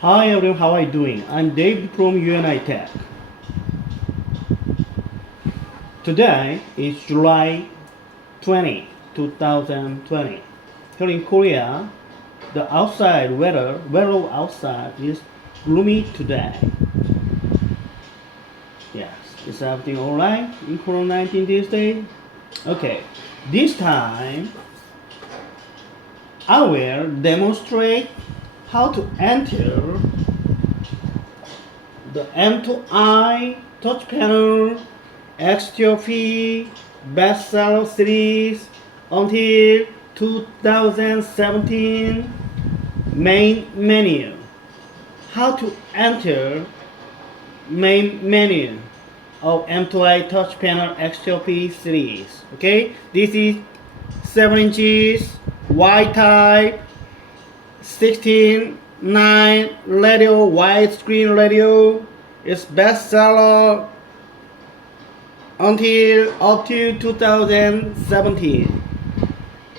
Hi everyone, how are you doing? I'm David from UNI Tech. Today is July 20, 2020. Here in Korea, the outside weather outside is gloomy today. Yes, is everything alright in COVID-19 these days? Okay, this time I will demonstrate how to enter the M2I Touchpanel XTOP Bestseller Series until 2017 main menu. How to enter main menu of M2I Touchpanel XTOP Series. Okay, this is 7 inches wide type 16:9 radio, widescreen radio. It's bestseller until up to 2017.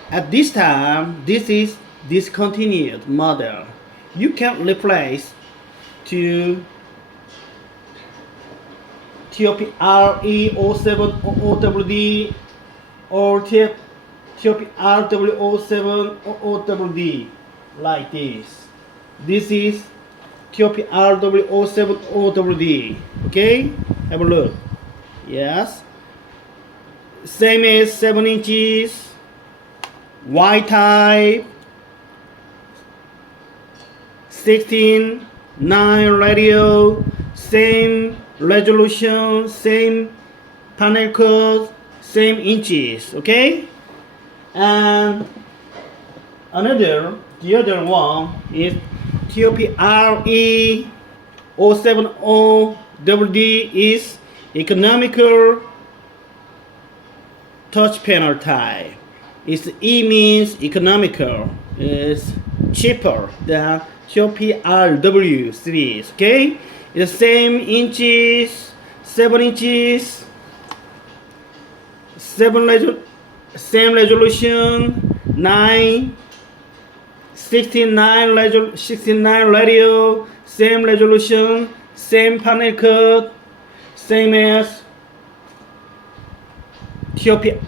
At this time, this is discontinued model. You can replace to TOPRE07TW-LD or TOPRW07TW-LD. Like this. This is TOPRW07TW-LD. Okay? Have a look. Yes. Same as 7 inches. Wide type. 16:9 radio. Same resolution. Same panel code. Same inches. Okay? And the other one is TOPRE07TW-LD is Economical touch panel type. Its E means economical. It's cheaper than TOPRW series. Okay, it's the same inches, 7 inches, same resolution, 16:9 radio, same resolution, same panel code, same as TOPRE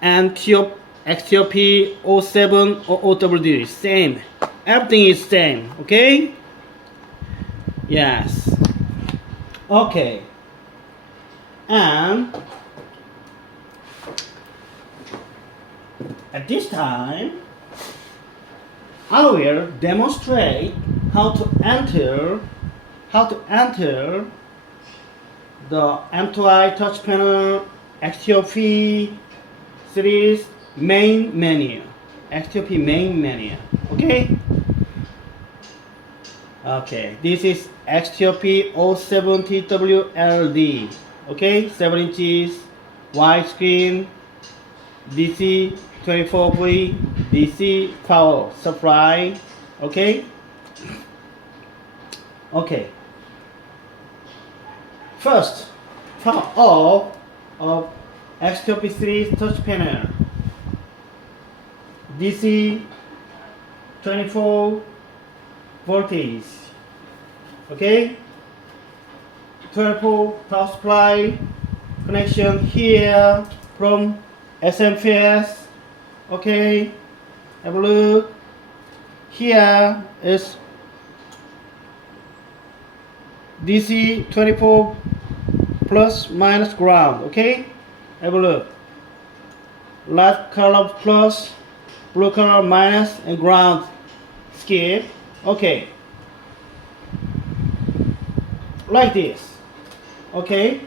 and XTOP07TW, same. Everything is same. Okay? Yes. Okay. And at this time, I will demonstrate how to enter the M2I Touchpanel XTOP Series main menu. XTOP main menu. Okay? Okay, this is XTOP07TW-LD. Okay, 7 inches, widescreen, DC 24V DC power supply. Okay. Okay. First, power off of XTOP Series touch panel. DC 24 voltage. Okay. 24 power supply connection here from SMFS. Okay, have a look. Here is DC 24 plus minus ground. Okay, have a look. Light color plus, blue color minus, and ground skip. Okay, like this. Okay,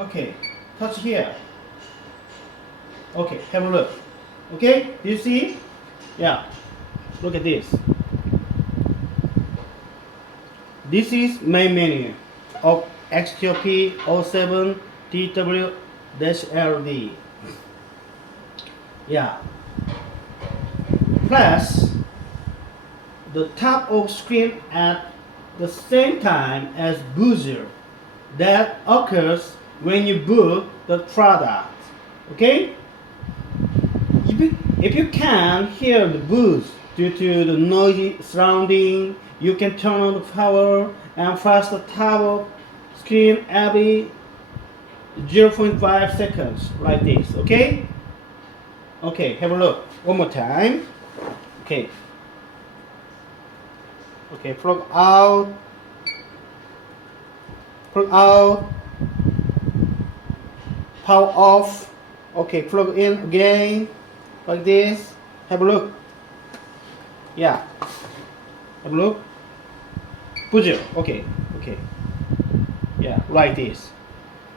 okay, touch here. Okay, have a look. Okay, do you see? Yeah, look at this. This is main menu of XTOP07TW-LD. Yeah. Press the top of screen at the same time as buzzer that occurs when you boot the product. Okay? If you can't hear the booth due to the noisy surrounding, you can turn on the power and flash the top of screen every 0.5 seconds like this. Okay? Okay, have a look. One more time. Okay. Okay, plug out. Plug out. Power off. Okay, plug in again. Like this. Have a look. Yeah. Have a look. Buzzer. Okay. Okay. Yeah, like this.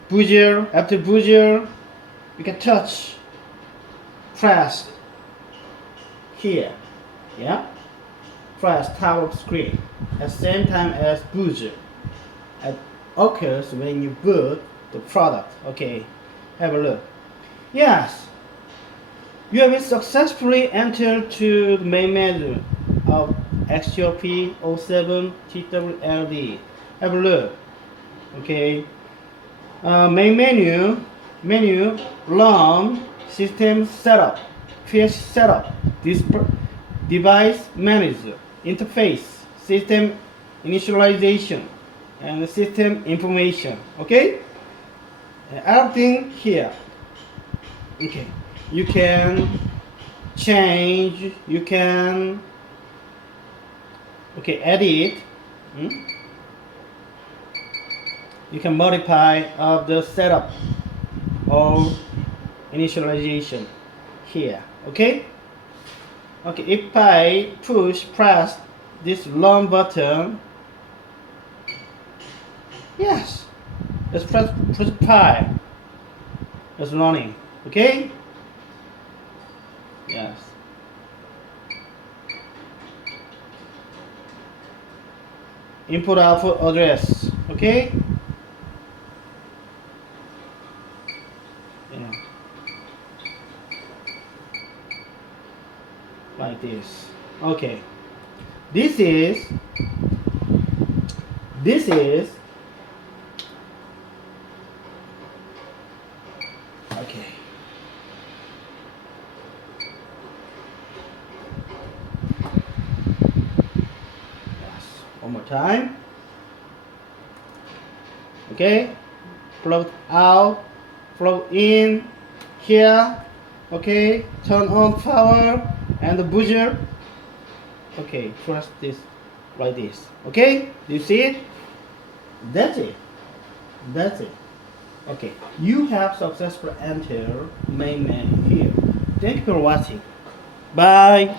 Buzzer. After buzzer, you can touch. Press here. Yeah. Press top of screen at the same time as buzzer. It occurs when you boot the product. Okay. Have a look. Yes. You have successfully entered to the main menu of XTOP07TW-LD. Have a look. Okay. Main menu, ROM, system setup, PH setup, device manager, interface, system initialization, and system information. Okay. Everything here. Okay. You can change, you can edit, you can modify of the setup or initialization here. Okay. Okay, if I press this long button, yes, let's press pi, it's running. Okay. Yes. Input output address. Okay. Yeah. Like this. Okay. This is okay. One more time. Okay, plug out, plug in here. Okay, turn on power and the buzzer. Okay, press this like this. Okay, do you see it? That's it. That's it. Okay, you have successfully entered main menu here. Thank you for watching. Bye.